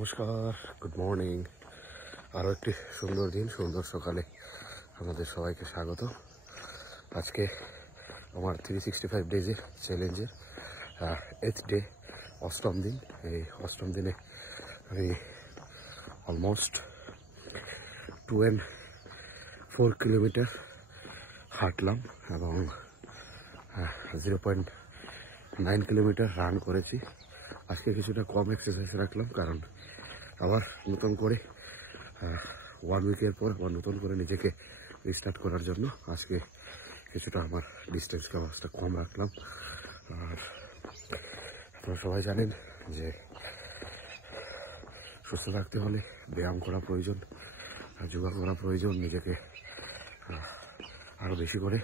নমস্কার, good morning. আরও একটি সুন্দর দিন, সুন্দর সকালে আমাদের সবাইকে স্বাগত। আজকে আমার 365 ডেজে চ্যালেঞ্জের 8th ডে, অষ্টম দিন। এই অষ্টম দিনে আমি অলমোস্ট 2.4 কিলোমিটার হাঁটলাম এবং 0.9 কিলোমিটার রান করেছি। আজকে কিছুটা কম এক্সারসাইজ রাখলাম, কারণ আবার নতুন করে 1 উইকের পর আবার নতুন করে নিজেকে রিস্টার্ট করার জন্য আজকে কিছুটা আমার ডিস্টেন্স কাভারেজটা কম রাখলাম। আর আপনারা সবাই জানেন যে সুস্থ থাকতে হলে ব্যায়াম করা প্রয়োজন, যোগা করা প্রয়োজন, নিজেকে আরও বেশি করে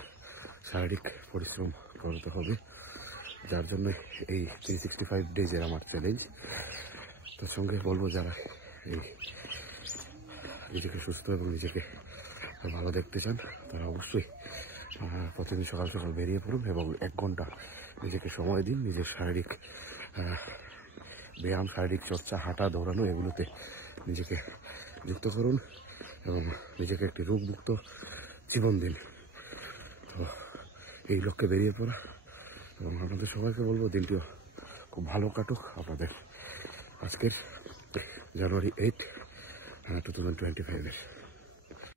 শারীরিক পরিশ্রম করতে হবে, যার জন্য এই 365 ডেজের আমার চ্যালেঞ্জ। তার সঙ্গে বলবো, যারা এই নিজেকে সুস্থ এবং নিজেকে ভালো দেখতে চান তারা অবশ্যই প্রতিদিন সকাল সকাল বেরিয়ে পড়ুন এবং 1 ঘন্টা নিজেকে সময় দিন। নিজের শারীরিক ব্যায়াম, শারীরিক চর্চা, হাঁটা, দৌড়ানো এগুলোতে নিজেকে যুক্ত করুন এবং নিজেকে একটি রোগমুক্ত জীবন দিন। তো এই লক্ষ্যে বেরিয়ে পড়া, এবং আপনাদের সবাইকে বলবো দিনটিও খুব ভালো কাটুক আপনাদের। আজকের জানুয়ারি 8, 2025-এর